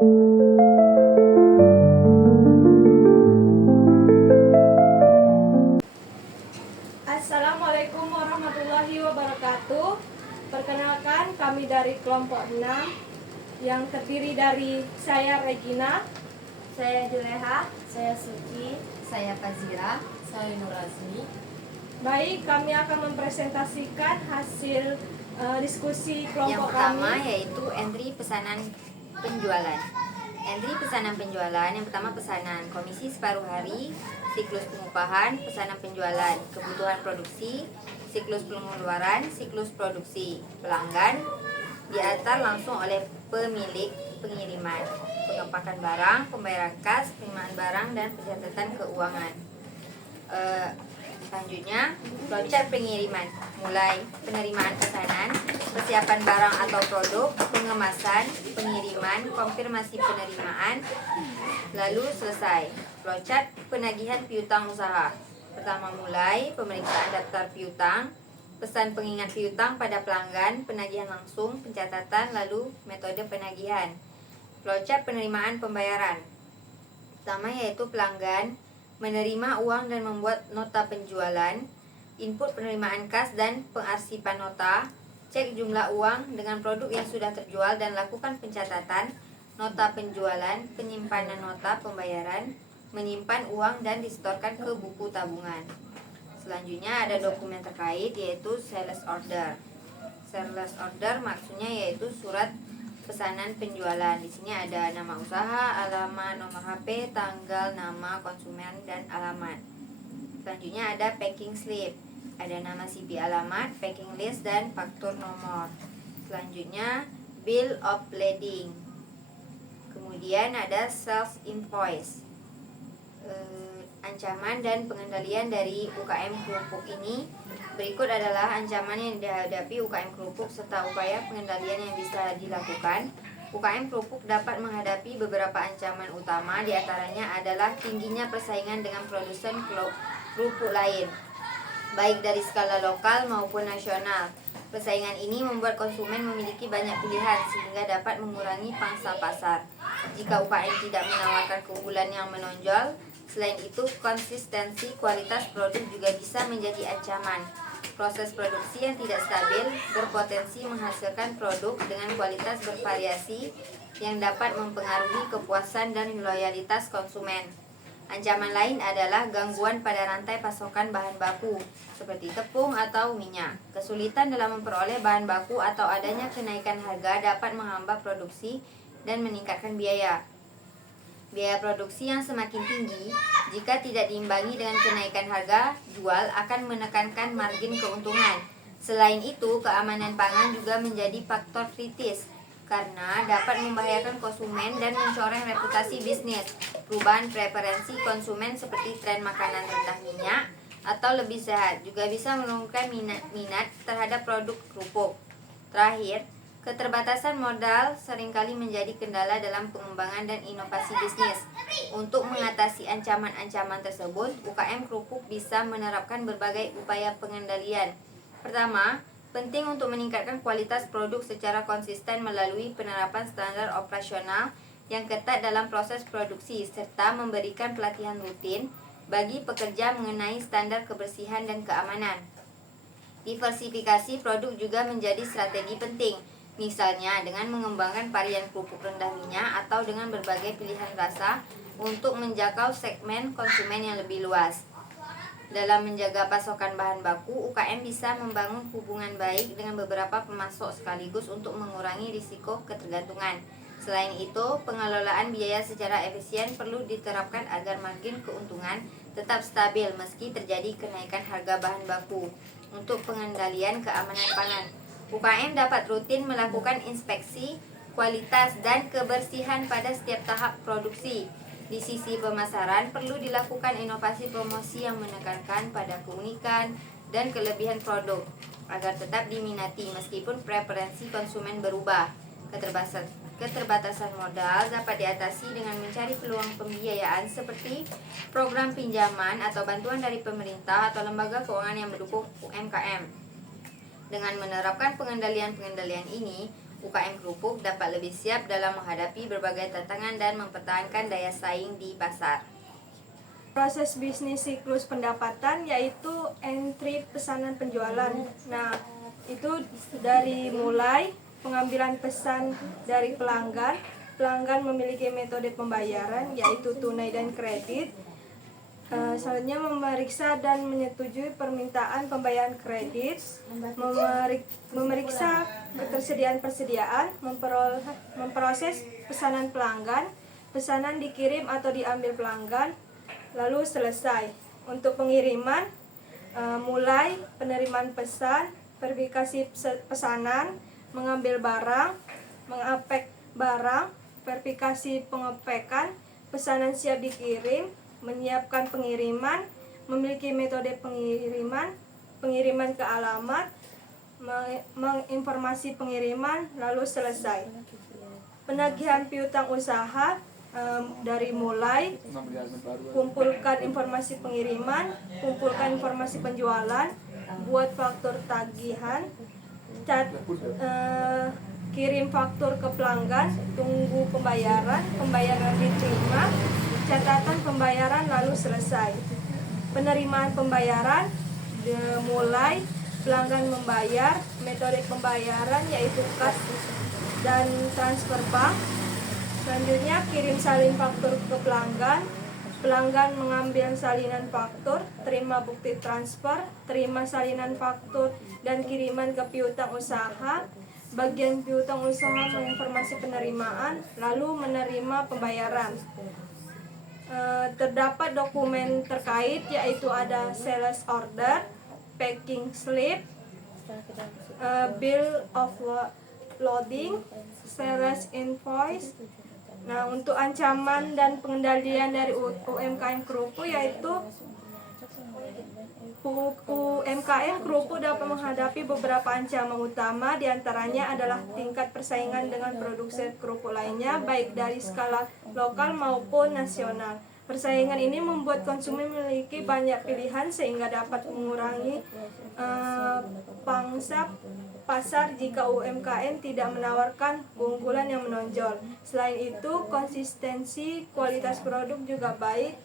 Assalamualaikum warahmatullahi wabarakatuh. Perkenalkan, kami dari kelompok 6 yang terdiri dari saya Regina, Saya Juleha, saya Suci, saya Fazira, saya Nurazmi. Baik, kami akan mempresentasikan hasil diskusi kelompok Yang pertama kami. yaitu entry pesanan penjualan. Entry pesanan penjualan, yang pertama pesanan, komisi separuh hari, siklus pengupahan, pesanan penjualan, kebutuhan produksi, siklus pengeluaran, siklus produksi, pelanggan, diantar langsung oleh pemilik pengiriman, pengepakan barang, pembayaran kas, penerimaan barang, dan pencatatan keuangan. Selanjutnya, flowchart pengiriman, mulai penerimaan pesanan, persiapan barang atau produk, pengemasan, pengiriman, konfirmasi penerimaan, lalu selesai. Flowchart penagihan piutang usaha. Pertama, mulai pemeriksaan daftar piutang, pesan pengingat piutang pada pelanggan, penagihan langsung, pencatatan, lalu metode penagihan. Flowchart penerimaan pembayaran. Pertama yaitu pelanggan menerima uang dan membuat nota penjualan, input penerimaan kas dan pengarsipan nota, cek jumlah uang dengan produk yang sudah terjual dan lakukan pencatatan, nota penjualan, penyimpanan nota pembayaran, menyimpan uang dan disetorkan ke buku tabungan. Selanjutnya ada dokumen terkait yaitu sales order. Sales order maksudnya yaitu surat pesanan penjualan. Di sini ada nama usaha, alamat, nomor HP, tanggal, nama konsumen, dan alamat. Selanjutnya ada packing slip. Ada nama CP alamat, packing list, dan faktur nomor. Selanjutnya bill of lading. Kemudian ada sales invoice. Ancaman dan pengendalian dari UKM kerupuk ini. Berikut adalah ancaman yang dihadapi UKM kerupuk serta upaya pengendalian yang bisa dilakukan. UKM kerupuk dapat menghadapi beberapa ancaman utama, diantaranya adalah tingginya persaingan dengan produsen kerupuk lain, baik dari skala lokal maupun nasional. Persaingan ini membuat konsumen memiliki banyak pilihan sehingga dapat mengurangi pangsa pasar. Jika UKM tidak menawarkan keunggulan yang menonjol, selain itu konsistensi kualitas produk juga bisa menjadi ancaman. Proses produksi yang tidak stabil berpotensi menghasilkan produk dengan kualitas bervariasi yang dapat mempengaruhi kepuasan dan loyalitas konsumen. Ancaman lain adalah gangguan pada rantai pasokan bahan baku, seperti tepung atau minyak. Kesulitan dalam memperoleh bahan baku atau adanya kenaikan harga dapat menghambat produksi dan meningkatkan biaya. Biaya produksi yang semakin tinggi jika tidak diimbangi dengan kenaikan harga jual akan menekankan margin keuntungan. Selain itu, keamanan pangan juga menjadi faktor kritis karena dapat membahayakan konsumen dan mencoreng reputasi bisnis. Perubahan preferensi konsumen seperti tren makanan rendah minyak atau lebih sehat juga bisa menurunkan minat terhadap produk kerupuk. Terakhir, keterbatasan modal seringkali menjadi kendala dalam pengembangan dan inovasi bisnis. Untuk mengatasi ancaman-ancaman tersebut, UKM kerupuk bisa menerapkan berbagai upaya pengendalian. Pertama, penting untuk meningkatkan kualitas produk secara konsisten melalui penerapan standar operasional yang ketat dalam proses produksi serta memberikan pelatihan rutin bagi pekerja mengenai standar kebersihan dan keamanan. Diversifikasi produk juga menjadi strategi penting, misalnya dengan mengembangkan varian kerupuk rendah minyak atau dengan berbagai pilihan rasa untuk menjangkau segmen konsumen yang lebih luas. Dalam menjaga pasokan bahan baku, UKM bisa membangun hubungan baik dengan beberapa pemasok sekaligus untuk mengurangi risiko ketergantungan. Selain itu, pengelolaan biaya secara efisien perlu diterapkan agar margin keuntungan tetap stabil meski terjadi kenaikan harga bahan baku. Untuk pengendalian keamanan pangan, UKM dapat rutin melakukan inspeksi kualitas dan kebersihan pada setiap tahap produksi. Di sisi pemasaran, perlu dilakukan inovasi promosi yang menekankan pada keunikan dan kelebihan produk agar tetap diminati meskipun preferensi konsumen berubah. Keterbatasan modal dapat diatasi dengan mencari peluang pembiayaan seperti program pinjaman atau bantuan dari pemerintah atau lembaga keuangan yang mendukung UMKM. Dengan menerapkan pengendalian ini, UKM kerupuk dapat lebih siap dalam menghadapi berbagai tantangan dan mempertahankan daya saing di pasar. Proses bisnis siklus pendapatan yaitu entry pesanan penjualan. Nah, itu dari mulai pengambilan pesan dari pelanggan. Pelanggan memiliki metode pembayaran yaitu tunai dan kredit. Selanjutnya memeriksa dan menyetujui permintaan pembayaran kredit, memeriksa persediaan, memproses pesanan pelanggan, pesanan dikirim atau diambil pelanggan, lalu selesai. Untuk pengiriman, mulai penerimaan pesan, verifikasi pesanan, mengambil barang, mengapek barang, verifikasi pengepekan, pesanan siap dikirim, menyiapkan pengiriman, memiliki metode pengiriman ke alamat, menginformasi pengiriman, lalu selesai. Penagihan piutang usaha dari mulai kumpulkan informasi pengiriman, kumpulkan informasi penjualan, buat faktur tagihan, kirim faktur ke pelanggan, tunggu pembayaran diterima, catatan pembayaran, lalu selesai. Penerimaan pembayaran mulai pelanggan membayar, metode pembayaran yaitu kas dan transfer bank. Selanjutnya kirim salin faktur ke pelanggan, pelanggan mengambil salinan faktur, terima bukti transfer, terima salinan faktur dan kiriman ke piutang usaha. Bagian piutang usaha menginformasi penerimaan, lalu menerima pembayaran. Terdapat dokumen terkait yaitu ada sales order, packing slip, bill of loading, sales invoice. Nah, untuk ancaman dan pengendalian dari UMKM kerupuk yaitu UMKM kerupuk dapat menghadapi beberapa ancaman utama, diantaranya adalah tingkat persaingan dengan produsen kerupuk lainnya baik dari skala lokal maupun nasional. Persaingan ini membuat konsumen memiliki banyak pilihan sehingga dapat mengurangi pangsa pasar jika UMKM tidak menawarkan keunggulan yang menonjol. Selain itu, konsistensi kualitas produk juga baik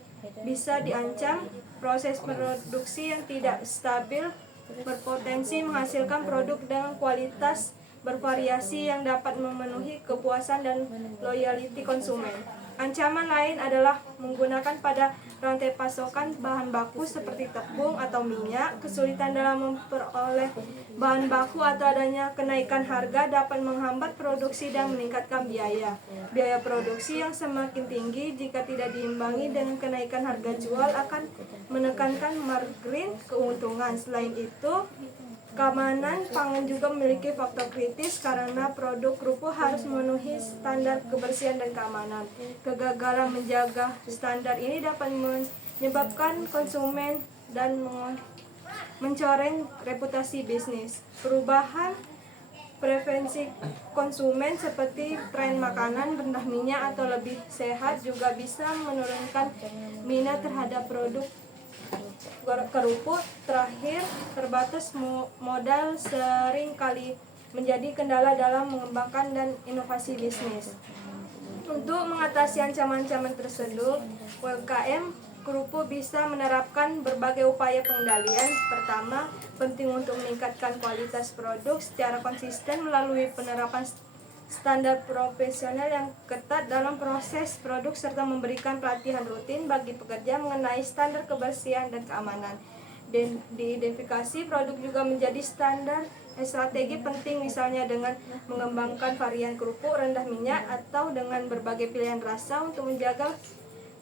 bisa diancam. Proses produksi yang tidak stabil berpotensi menghasilkan produk dengan kualitas bervariasi yang dapat memenuhi kepuasan dan loyalty konsumen. Ancaman lain adalah menggunakan pada rantai pasokan bahan baku seperti tepung atau minyak. Kesulitan dalam memperoleh bahan baku atau adanya kenaikan harga dapat menghambat produksi dan meningkatkan biaya. Biaya produksi yang semakin tinggi jika tidak diimbangi dengan kenaikan harga jual akan menekankan margin keuntungan. Selain itu, keamanan pangan juga memiliki faktor kritis karena produk kerupuk harus memenuhi standar kebersihan dan keamanan. Kegagalan menjaga standar ini dapat menyebabkan konsumen dan mencoreng reputasi bisnis. Perubahan preferensi konsumen seperti tren makanan rendah minyak atau lebih sehat juga bisa menurunkan minat terhadap produk kerupuk. Terakhir, terbatas modal sering kali menjadi kendala dalam mengembangkan dan inovasi bisnis. Untuk mengatasi ancaman-ancaman tersebut, UMKM kerupuk bisa menerapkan berbagai upaya pengendalian. Pertama, penting untuk meningkatkan kualitas produk secara konsisten melalui penerapan standar profesional yang ketat dalam proses produk serta memberikan pelatihan rutin bagi pekerja mengenai standar kebersihan dan keamanan. Dan diidentifikasi produk juga menjadi standar strategi penting, misalnya dengan mengembangkan varian kerupuk rendah minyak atau dengan berbagai pilihan rasa untuk menjaga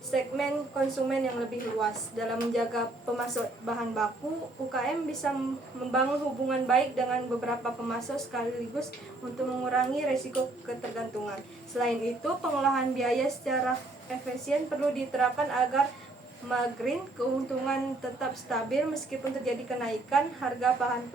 segmen konsumen yang lebih luas. Dalam menjaga pemasok bahan baku, UKM bisa membangun hubungan baik dengan beberapa pemasok sekaligus untuk mengurangi risiko ketergantungan. Selain itu, pengolahan biaya secara efisien perlu diterapkan agar margin keuntungan tetap stabil meskipun terjadi kenaikan harga bahan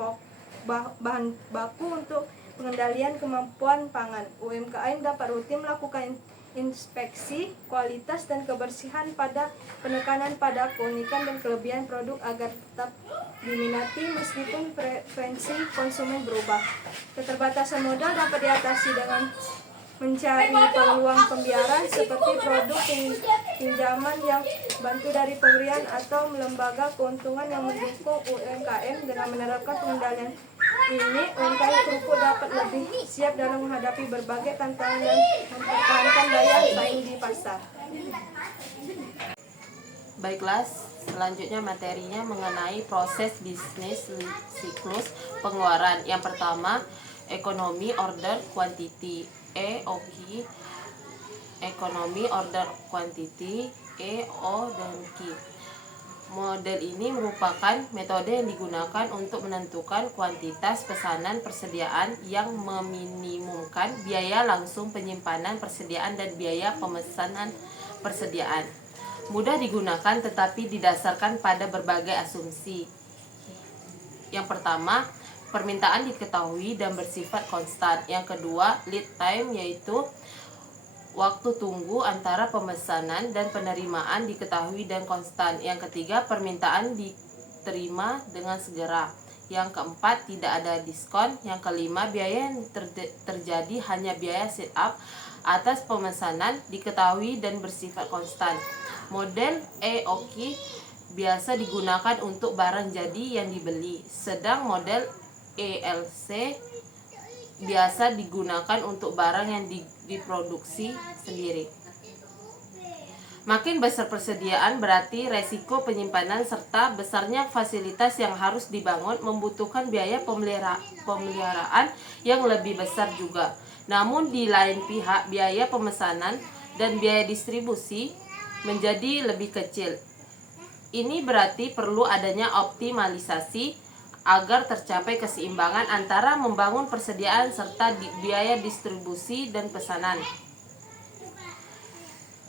baku. Untuk pengendalian kemampuan pangan, UMKM dapat rutin melakukan inspeksi kualitas dan kebersihan pada penekanan pada keunikan dan kelebihan produk agar tetap diminati meskipun preferensi konsumen berubah. Keterbatasan modal dapat diatasi dengan mencari peluang pembiayaan seperti produk pinjaman yang bantu dari pemberian atau lembaga keuntungan yang mendukung UMKM. Dengan menerapkan pengendalian ini, UMKM kerupuk dapat lebih siap dalam menghadapi berbagai tantangan dan mempertahankan daya saing di pasar. Baiklah, selanjutnya materinya mengenai proses bisnis siklus pengeluaran. Yang pertama, ekonomi order quantity, EOQ, ekonomi order quantity, EO dan Q. Model ini merupakan metode yang digunakan untuk menentukan kuantitas pesanan persediaan yang meminimumkan biaya langsung penyimpanan persediaan dan biaya pemesanan persediaan. Mudah digunakan tetapi didasarkan pada berbagai asumsi. Yang pertama, permintaan diketahui dan bersifat konstan. Yang kedua, lead time, yaitu waktu tunggu antara pemesanan dan penerimaan diketahui dan konstan. Yang ketiga, permintaan diterima dengan segera. Yang keempat, tidak ada diskon. Yang kelima, biaya yang terjadi hanya biaya setup atas pemesanan diketahui dan bersifat konstan. Model EOQ biasa digunakan untuk barang jadi yang dibeli, sedang model ELC biasa digunakan untuk barang yang diproduksi sendiri. Makin besar persediaan berarti resiko penyimpanan serta besarnya fasilitas yang harus dibangun membutuhkan biaya pemeliharaan yang lebih besar juga. Namun di lain pihak, biaya pemesanan dan biaya distribusi menjadi lebih kecil. Ini berarti perlu adanya optimalisasi agar tercapai keseimbangan antara membangun persediaan serta biaya distribusi dan pesanan.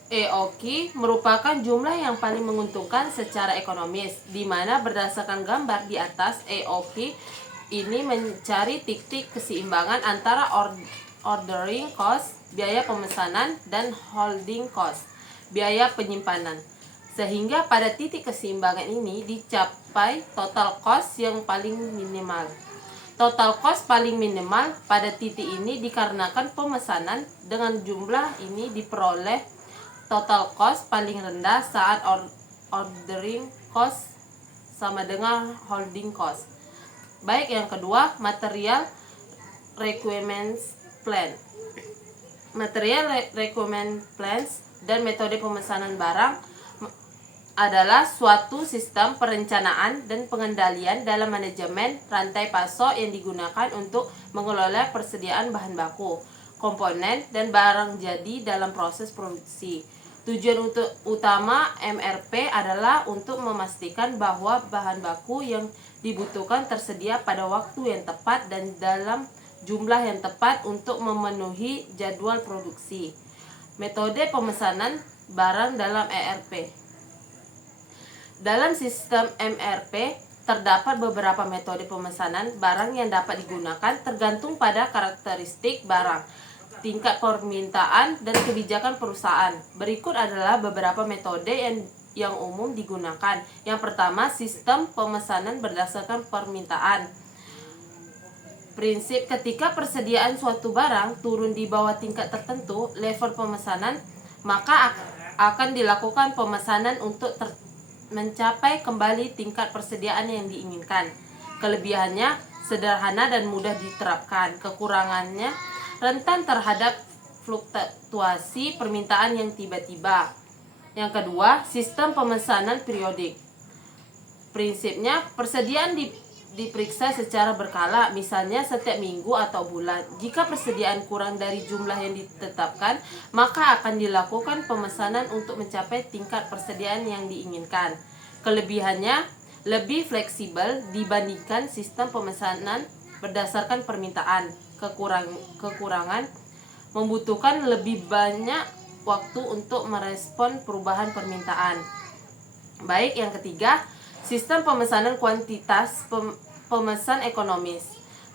EOQ merupakan jumlah yang paling menguntungkan secara ekonomis, di mana berdasarkan gambar di atas, EOQ ini mencari titik keseimbangan antara ordering cost, biaya pemesanan, dan holding cost, biaya penyimpanan. Sehingga pada titik keseimbangan ini dicapai total cost yang paling minimal. Total cost paling minimal pada titik ini dikarenakan pemesanan dengan jumlah ini diperoleh total cost paling rendah saat ordering cost sama dengan holding cost. Baik, yang kedua, material requirements plan. Material requirement plans dan metode pemesanan barang adalah suatu sistem perencanaan dan pengendalian dalam manajemen rantai pasok yang digunakan untuk mengelola persediaan bahan baku, komponen, dan barang jadi dalam proses produksi. Tujuan utama MRP adalah untuk memastikan bahwa bahan baku yang dibutuhkan tersedia pada waktu yang tepat dan dalam jumlah yang tepat untuk memenuhi jadwal produksi. Metode pemesanan barang dalam ERP. Dalam sistem MRP, terdapat beberapa metode pemesanan barang yang dapat digunakan tergantung pada karakteristik barang, tingkat permintaan, dan kebijakan perusahaan. Berikut adalah beberapa metode yang umum digunakan. Yang pertama, sistem pemesanan berdasarkan permintaan. Prinsip ketika persediaan suatu barang turun di bawah tingkat tertentu level pemesanan, maka akan dilakukan pemesanan untuk mencapai kembali tingkat persediaan yang diinginkan. Kelebihannya sederhana dan mudah diterapkan. Kekurangannya rentan terhadap fluktuasi permintaan yang tiba-tiba. Yang kedua, sistem pemesanan periodik. Prinsipnya, persediaan diperiksa secara berkala, misalnya setiap minggu atau bulan. Jika persediaan kurang dari jumlah yang ditetapkan, maka akan dilakukan pemesanan untuk mencapai tingkat persediaan yang diinginkan. Kelebihannya lebih fleksibel dibandingkan sistem pemesanan berdasarkan permintaan. Kekurangan membutuhkan lebih banyak waktu untuk merespon perubahan permintaan. Baik, yang ketiga, sistem pemesanan kuantitas pemesan ekonomis.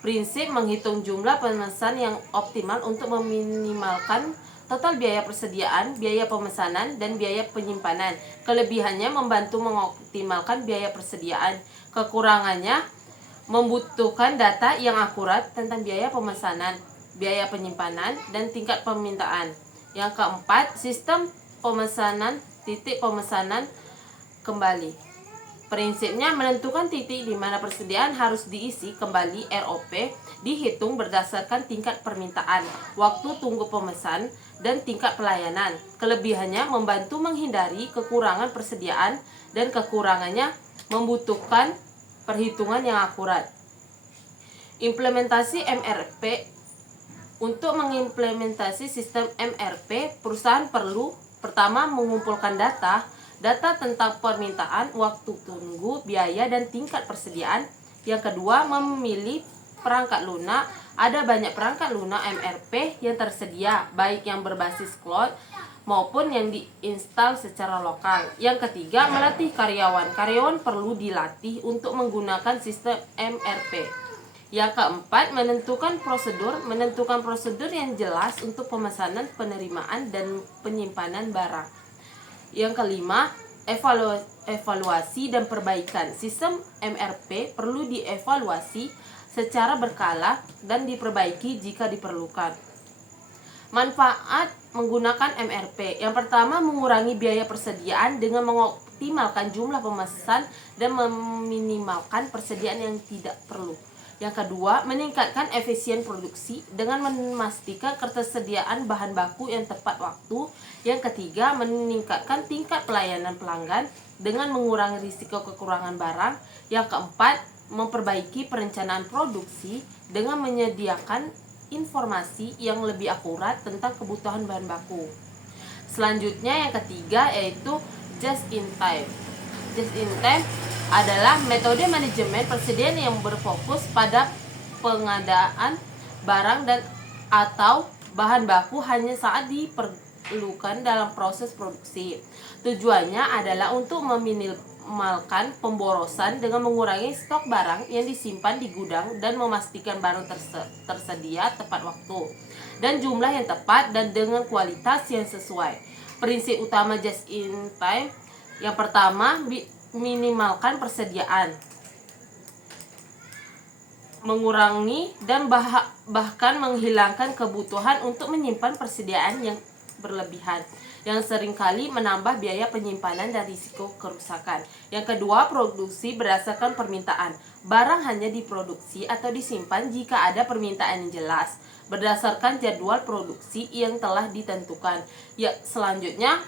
Prinsip menghitung jumlah pemesan yang optimal untuk meminimalkan total biaya persediaan, biaya pemesanan, dan biaya penyimpanan. Kelebihannya membantu mengoptimalkan biaya persediaan. Kekurangannya membutuhkan data yang akurat tentang biaya pemesanan, biaya penyimpanan, dan tingkat permintaan. Yang keempat, sistem pemesanan, titik pemesanan kembali. Prinsipnya menentukan titik di mana persediaan harus diisi kembali ROP dihitung berdasarkan tingkat permintaan, waktu tunggu pemesan, dan tingkat pelayanan. Kelebihannya membantu menghindari kekurangan persediaan dan kekurangannya membutuhkan perhitungan yang akurat. Implementasi MRP. Untuk mengimplementasi sistem MRP, perusahaan perlu pertama mengumpulkan data tentang permintaan, waktu tunggu, biaya, dan tingkat persediaan. Yang kedua, memilih perangkat lunak. Ada banyak perangkat lunak MRP yang tersedia, baik yang berbasis cloud maupun yang diinstal secara lokal. Yang ketiga, melatih karyawan. Karyawan perlu dilatih untuk menggunakan sistem MRP. Yang keempat, menentukan prosedur yang jelas untuk pemesanan, penerimaan, dan penyimpanan barang. Yang kelima, evaluasi dan perbaikan. Sistem MRP perlu dievaluasi secara berkala dan diperbaiki jika diperlukan. Manfaat menggunakan MRP. Yang pertama, mengurangi biaya persediaan dengan mengoptimalkan jumlah pemesan dan meminimalkan persediaan yang tidak perlu. Yang kedua, meningkatkan efisien produksi dengan memastikan ketersediaan bahan baku yang tepat waktu. Yang ketiga, meningkatkan tingkat pelayanan pelanggan dengan mengurangi risiko kekurangan barang. Yang keempat, memperbaiki perencanaan produksi dengan menyediakan informasi yang lebih akurat tentang kebutuhan bahan baku. Selanjutnya yang ketiga yaitu just in time. Just in time adalah metode manajemen persediaan yang berfokus pada pengadaan barang dan atau bahan baku hanya saat diperlukan dalam proses produksi. Tujuannya adalah untuk meminimalkan pemborosan dengan mengurangi stok barang yang disimpan di gudang dan memastikan barang tersedia tepat waktu dan jumlah yang tepat dan dengan kualitas yang sesuai. Prinsip utama just in time. Yang pertama, minimalkan persediaan, mengurangi dan bahkan menghilangkan kebutuhan untuk menyimpan persediaan yang berlebihan yang seringkali menambah biaya penyimpanan dan risiko kerusakan. Yang kedua, produksi berdasarkan permintaan. Barang hanya diproduksi atau disimpan jika ada permintaan yang jelas berdasarkan jadwal produksi yang telah ditentukan. Ya, selanjutnya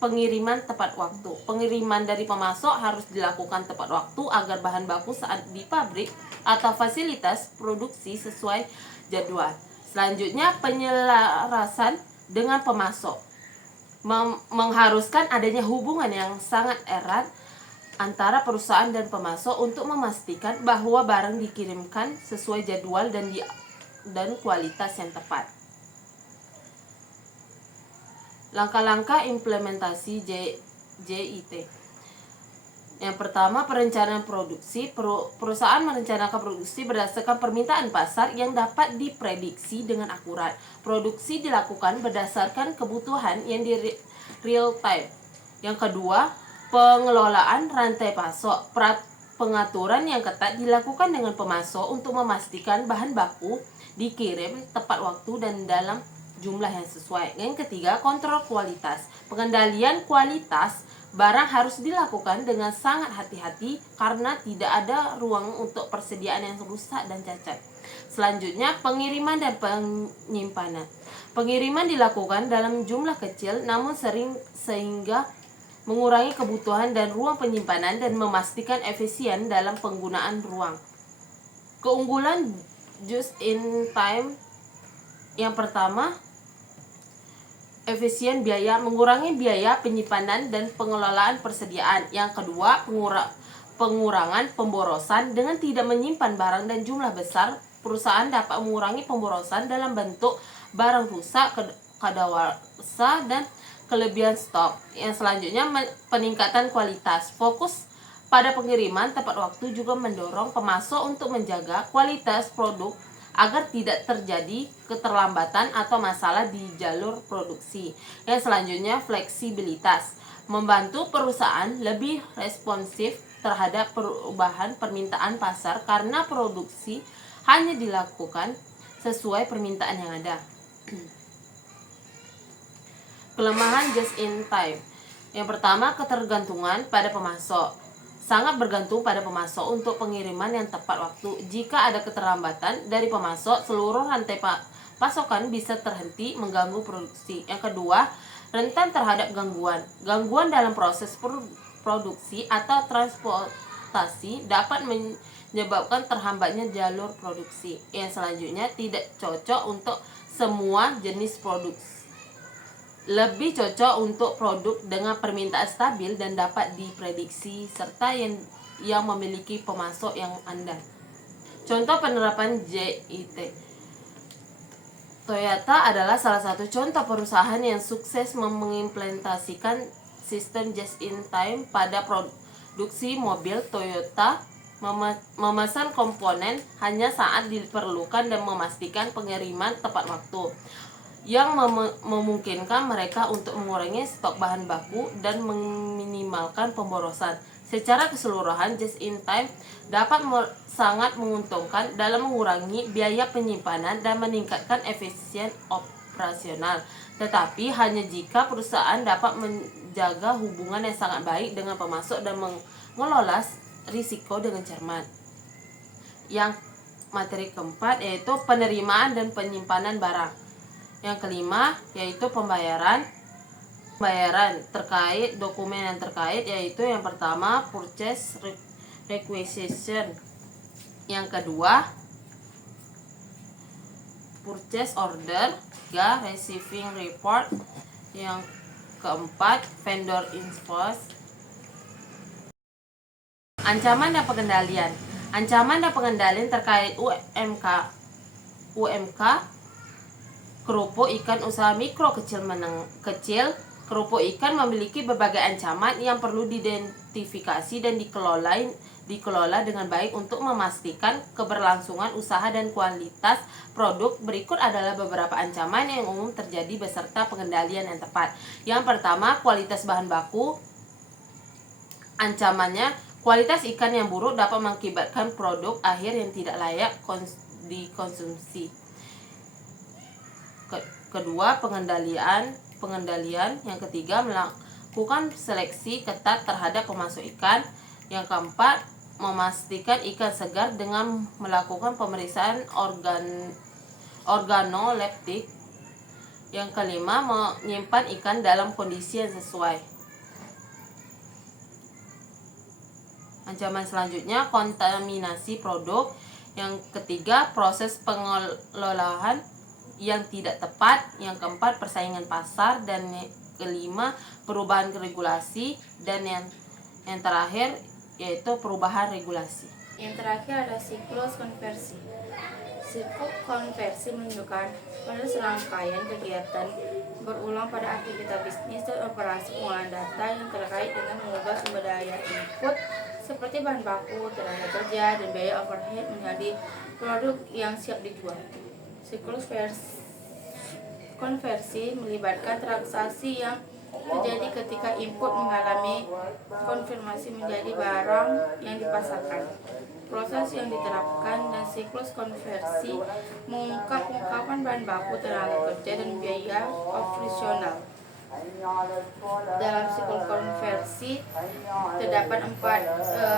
pengiriman tepat waktu. Pengiriman dari pemasok harus dilakukan tepat waktu agar bahan baku saat di pabrik atau fasilitas produksi sesuai jadwal. Selanjutnya, penyelarasan dengan pemasok. Mengharuskan adanya hubungan yang sangat erat antara perusahaan dan pemasok untuk memastikan bahwa barang dikirimkan sesuai jadwal dan kualitas yang tepat. Langkah-langkah implementasi JIT. Yang pertama, perencanaan produksi. Perusahaan merencanakan produksi berdasarkan permintaan pasar yang dapat diprediksi dengan akurat. Produksi dilakukan berdasarkan kebutuhan yang di real time. Yang kedua, pengelolaan rantai pasok. Pengaturan yang ketat dilakukan dengan pemasok untuk memastikan bahan baku dikirim tepat waktu dan dalam jumlah yang sesuai. Yang ketiga, kontrol kualitas. Pengendalian kualitas barang harus dilakukan dengan sangat hati-hati karena tidak ada ruang untuk persediaan yang rusak dan cacat. Selanjutnya, pengiriman dan penyimpanan. Pengiriman dilakukan dalam jumlah kecil namun sering sehingga mengurangi kebutuhan dan ruang penyimpanan dan memastikan efisien dalam penggunaan ruang. Keunggulan just in time. Yang pertama, efisien biaya, mengurangi biaya penyimpanan dan pengelolaan persediaan. Yang kedua, pengurangan pemborosan. Dengan tidak menyimpan barang dan jumlah besar, perusahaan dapat mengurangi pemborosan dalam bentuk barang rusak, kadaluarsa, dan kelebihan stok. Yang selanjutnya, peningkatan kualitas. Fokus pada pengiriman tepat waktu juga mendorong pemasok untuk menjaga kualitas produk agar tidak terjadi keterlambatan atau masalah di jalur produksi. Yang selanjutnya, fleksibilitas, membantu perusahaan lebih responsif terhadap perubahan permintaan pasar karena produksi hanya dilakukan sesuai permintaan yang ada. Kelemahan just in time. Yang pertama, ketergantungan pada pemasok. Sangat bergantung pada pemasok untuk pengiriman yang tepat waktu. Jika ada keterlambatan dari pemasok, seluruh rantai pasokan bisa terhenti, mengganggu produksi. Yang kedua, rentan terhadap gangguan. Gangguan dalam proses produksi atau transportasi dapat menyebabkan terhambatnya jalur produksi. Yang selanjutnya, tidak cocok untuk semua jenis produksi. Lebih cocok untuk produk dengan permintaan stabil dan dapat diprediksi serta yang memiliki pemasok yang andal. Contoh penerapan JIT. Toyota adalah salah satu contoh perusahaan yang sukses mengimplementasikan sistem just in time pada produksi mobil. Toyota memesan komponen hanya saat diperlukan dan memastikan pengiriman tepat waktu, yang memungkinkan mereka untuk mengurangi stok bahan baku dan meminimalkan pemborosan. Secara keseluruhan, just in time dapat sangat menguntungkan dalam mengurangi biaya penyimpanan dan meningkatkan efisien operasional. Tetapi hanya jika perusahaan dapat menjaga hubungan yang sangat baik dengan pemasok dan mengelola risiko dengan cermat. Yang materi keempat yaitu penerimaan dan penyimpanan barang. Yang kelima yaitu pembayaran terkait dokumen yang terkait, yaitu yang pertama purchase requisition, yang kedua purchase order, ketiga receiving report, yang keempat vendor invoice. Ancaman dan pengendalian terkait UMK kerupuk ikan usaha mikro kecil. Kerupuk ikan memiliki berbagai ancaman yang perlu diidentifikasi dan dikelola dengan baik untuk memastikan keberlangsungan usaha dan kualitas produk. Berikut adalah beberapa ancaman yang umum terjadi beserta pengendalian yang tepat. Yang pertama, kualitas bahan baku. Ancamannya, kualitas ikan yang buruk dapat mengakibatkan produk akhir yang tidak layak dikonsumsi. Kedua, pengendalian. Yang ketiga, melakukan seleksi ketat terhadap pemasok ikan. Yang keempat, memastikan ikan segar dengan melakukan pemeriksaan organoleptik. Yang kelima, menyimpan ikan dalam kondisi yang sesuai. Ancaman selanjutnya, kontaminasi produk. Yang ketiga, proses pengelolaan yang tidak tepat. Yang keempat, persaingan pasar. Dan yang kelima, perubahan regulasi. Dan yang terakhir yaitu perubahan regulasi. Yang terakhir ada siklus konversi. Siklus konversi menunjukkan pada serangkaian kegiatan berulang pada aktivitas bisnis dan operasi pengolahan data yang terkait dengan mengubah sumber daya input seperti bahan baku, tenaga kerja, dan biaya overhead menjadi produk yang siap dijual. Siklus konversi melibatkan transaksi yang terjadi ketika input mengalami konfirmasi menjadi barang yang dipasarkan. Proses yang diterapkan dan siklus konversi mengungkap pengungkapan bahan baku, tenaga kerja, dan biaya operasional. Dalam siklus konversi terdapat 4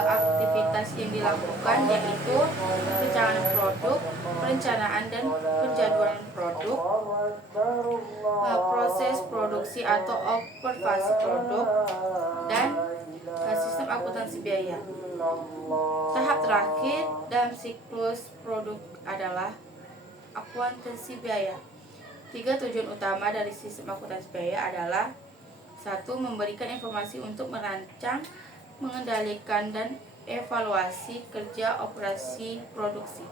aktivitas yang dilakukan, yaitu perencanaan produk, perencanaan dan penjadwalan produk, proses produksi atau observasi produk, dan sistem akuntansi biaya. Tahap terakhir dalam siklus produk adalah akuntansi biaya. 3 tujuan utama dari sistem akuntansi biaya adalah: 1. Memberikan informasi untuk merancang, mengendalikan, dan evaluasi kerja operasi produksi.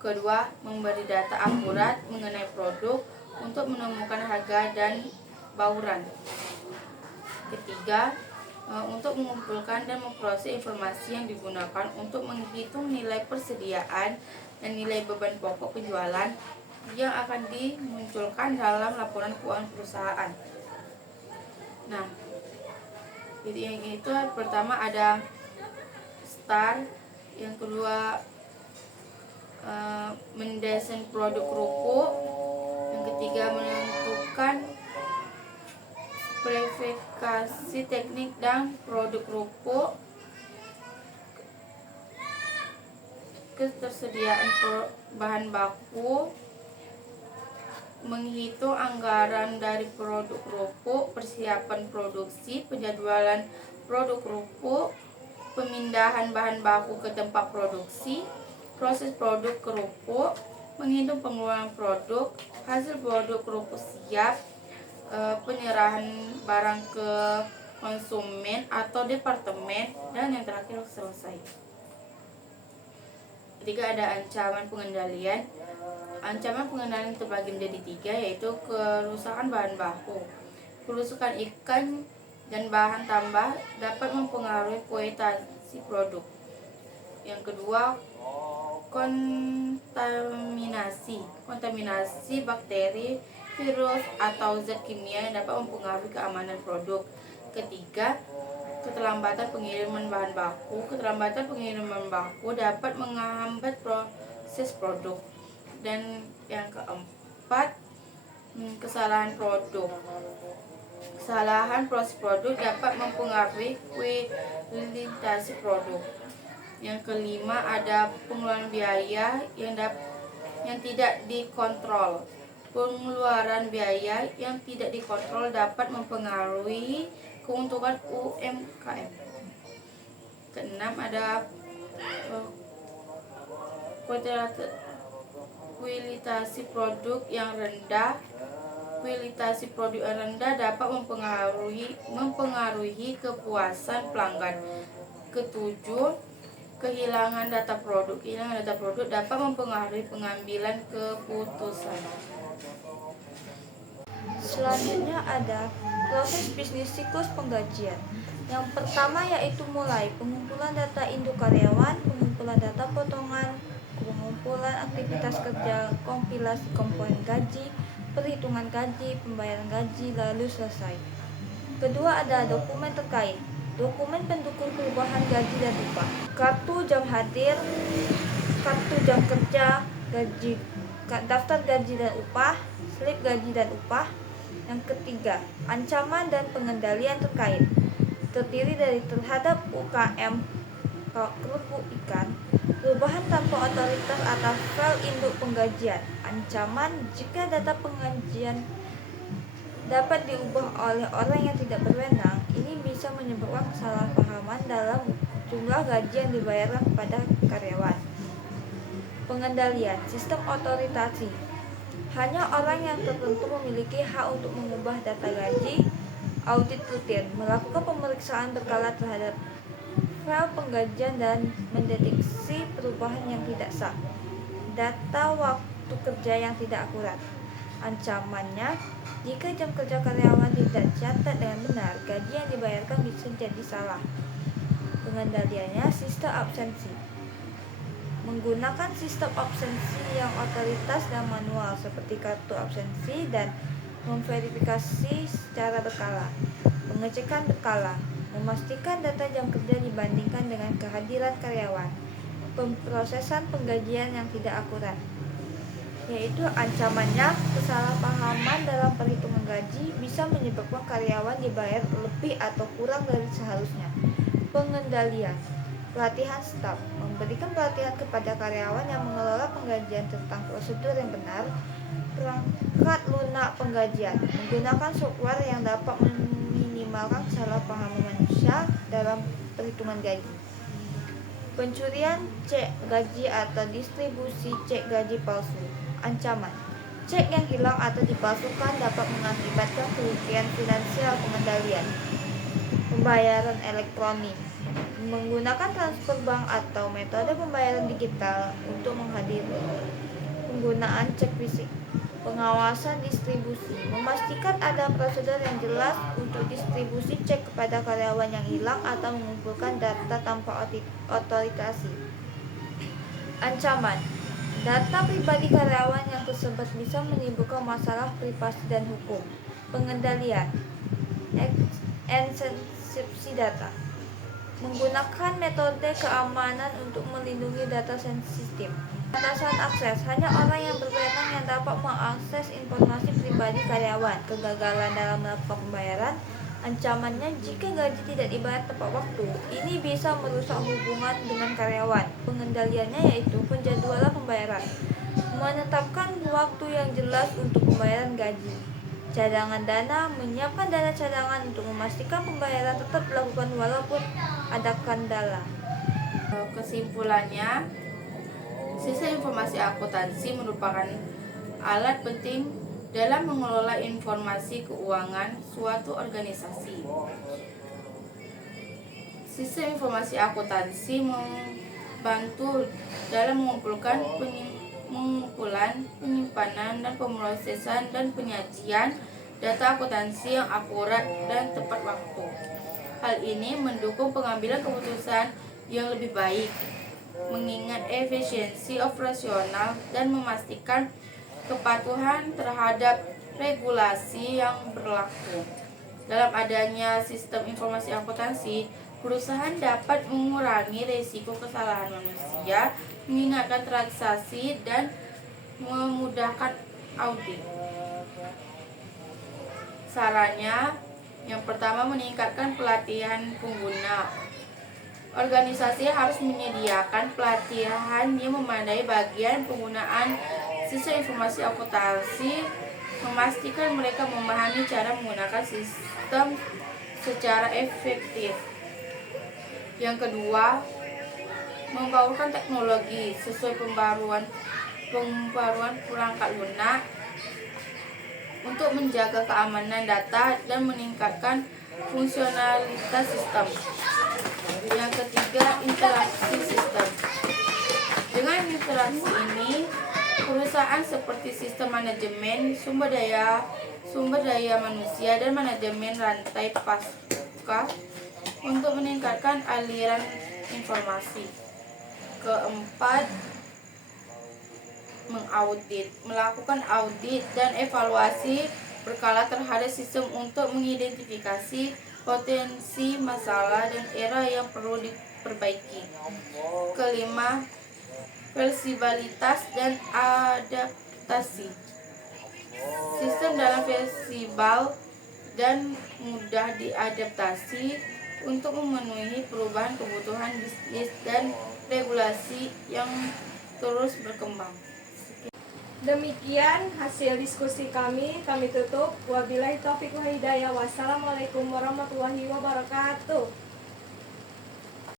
Kedua, memberi data akurat mengenai produk untuk menemukan harga dan bauran. Ketiga, untuk mengumpulkan dan memproses informasi yang digunakan untuk menghitung nilai persediaan dan nilai beban pokok penjualan yang akan dimunculkan dalam laporan keuangan perusahaan. Nah, yang itu pertama ada start, yang kedua mendesain produk kerupuk, yang ketiga menentukan spesifikasi teknik dan produk kerupuk, ketersediaan bahan baku, menghitung anggaran dari produk kerupuk, persiapan produksi, penjadwalan produk kerupuk, pemindahan bahan baku ke tempat produksi, proses produk kerupuk, menghitung pengeluaran produk, hasil produk kerupuk siap, penyerahan barang ke konsumen atau departemen, dan yang terakhir selesai. Ketiga ada ancaman pengendalian. Ancaman pengendalian terbagi menjadi 3, yaitu kerusakan bahan baku, kerusakan ikan dan bahan tambah dapat mempengaruhi kualitas produk. Yang kedua, kontaminasi bakteri, virus atau zat kimia yang dapat mempengaruhi keamanan produk. Ketiga, keterlambatan pengiriman bahan baku. Keterlambatan pengiriman baku dapat menghambat proses produk. Dan yang keempat, kesalahan produk. Kesalahan proses produk dapat mempengaruhi kualitas produk. Yang kelima ada pengeluaran biaya yang tidak dikontrol. Pengeluaran biaya yang tidak dikontrol dapat mempengaruhi keuntungan UMKM. Keenam ada kualitas produk yang rendah. Kualitas produk yang rendah dapat mempengaruhi kepuasan pelanggan. Ketujuh, kehilangan data produk. Kehilangan data produk dapat mempengaruhi pengambilan keputusan. Selanjutnya ada proses bisnis siklus penggajian. Yang pertama yaitu mulai pengumpulan data induk karyawan, pengumpulan data potongan, pengumpulan aktivitas kerja, kompilasi komponen gaji, perhitungan gaji, pembayaran gaji, lalu selesai. Kedua ada dokumen terkait. Dokumen pendukung perubahan gaji dan upah. Kartu jam hadir, kartu jam kerja, gaji, daftar gaji dan upah, slip gaji dan upah. Yang ketiga, ancaman dan pengendalian terkait. Terdiri dari terhadap UKM kerupuk ikan, perubahan tanpa otoritas atas file induk penggajian. Ancaman jika data penggajian dapat diubah oleh orang yang tidak berwenang, ini bisa menyebabkan kesalahpahaman dalam jumlah gaji yang dibayarkan kepada karyawan. Pengendalian sistem otoritasi. Hanya orang yang tertentu memiliki hak untuk mengubah data gaji. Audit rutin, melakukan pemeriksaan berkala terhadap file penggajian dan mendeteksi perubahan yang tidak sah. Data waktu kerja yang tidak akurat. Ancamannya, jika jam kerja karyawan tidak dicatat dengan benar, gaji yang dibayarkan bisa jadi salah. Pengendaliannya, sistem absensi. Menggunakan sistem absensi yang otoritas dan manual seperti kartu absensi dan memverifikasi secara berkala. Pengecekan berkala, memastikan data jam kerja dibandingkan dengan kehadiran karyawan. Pemrosesan penggajian yang tidak akurat, yaitu ancamannya kesalahpahaman dalam perhitungan gaji bisa menyebabkan karyawan dibayar lebih atau kurang dari seharusnya. Pengendalian, pelatihan staf, memberikan pelatihan kepada karyawan yang mengelola penggajian tentang prosedur yang benar, perangkat lunak penggajian, menggunakan software yang dapat meminimalkan kesalahpahaman manusia dalam perhitungan gaji. Pencurian cek gaji atau distribusi cek gaji palsu. Ancaman, cek yang hilang atau dipalsukan dapat mengakibatkan kerugian finansial. Pengendalian, pembayaran elektronik, menggunakan transfer bank atau metode pembayaran digital untuk menghadiri penggunaan cek fisik. Pengawasan distribusi, memastikan ada prosedur yang jelas untuk distribusi cek kepada karyawan yang hilang atau mengumpulkan data tanpa otorisasi. Ancaman, Data pribadi karyawan yang tersebar bisa menimbulkan masalah privasi dan hukum. Pengendalian enskripsi data menggunakan metode keamanan untuk melindungi data sensitif. Batasan akses, hanya orang yang berwenang yang dapat mengakses informasi pribadi karyawan. Kegagalan dalam melakukan pembayaran, ancamannya jika gaji tidak dibayar tepat waktu. Ini bisa merusak hubungan dengan karyawan. Pengendaliannya yaitu penjadwalan pembayaran, menetapkan waktu yang jelas untuk pembayaran gaji. Cadangan dana, menyiapkan dana cadangan untuk memastikan pembayaran tetap dilakukan walaupun ada kendala. Kesimpulannya, sistem informasi akuntansi merupakan alat penting dalam mengelola informasi keuangan suatu organisasi. Sistem informasi akuntansi membantu dalam mengumpulan, penyimpanan, dan pemrosesan dan penyajian data akuntansi yang akurat dan tepat waktu. Hal ini mendukung pengambilan keputusan yang lebih baik, mengingat efisiensi operasional dan memastikan kepatuhan terhadap regulasi yang berlaku. Dalam adanya sistem informasi akuntansi, perusahaan dapat mengurangi risiko kesalahan manusia, mengingatkan transaksi, dan memudahkan audit. Sarannya, yang pertama, meningkatkan pelatihan pengguna. Organisasi harus menyediakan pelatihan yang memadai bagian penggunaan sistem informasi akuntansi, memastikan mereka memahami cara menggunakan sistem secara efektif. Yang kedua, membaurkan teknologi sesuai pembaruan perangkat lunak untuk menjaga keamanan data dan meningkatkan fungsionalitas sistem. Yang ketiga, interaksi sistem. Dengan interaksi ini, perusahaan seperti sistem manajemen sumber daya manusia dan manajemen rantai pasca untuk meningkatkan aliran informasi. Keempat, melakukan audit dan evaluasi berkala terhadap sistem untuk mengidentifikasi potensi masalah dan era yang perlu diperbaiki. Kelima, fleksibilitas dan adaptasi. Sistem dalam fleksibel dan mudah diadaptasi untuk memenuhi perubahan kebutuhan bisnis dan regulasi yang terus berkembang. Demikian hasil diskusi kami tutup. Wabillahi taufiq wal hidayah. Wassalamualaikum warahmatullahi wabarakatuh.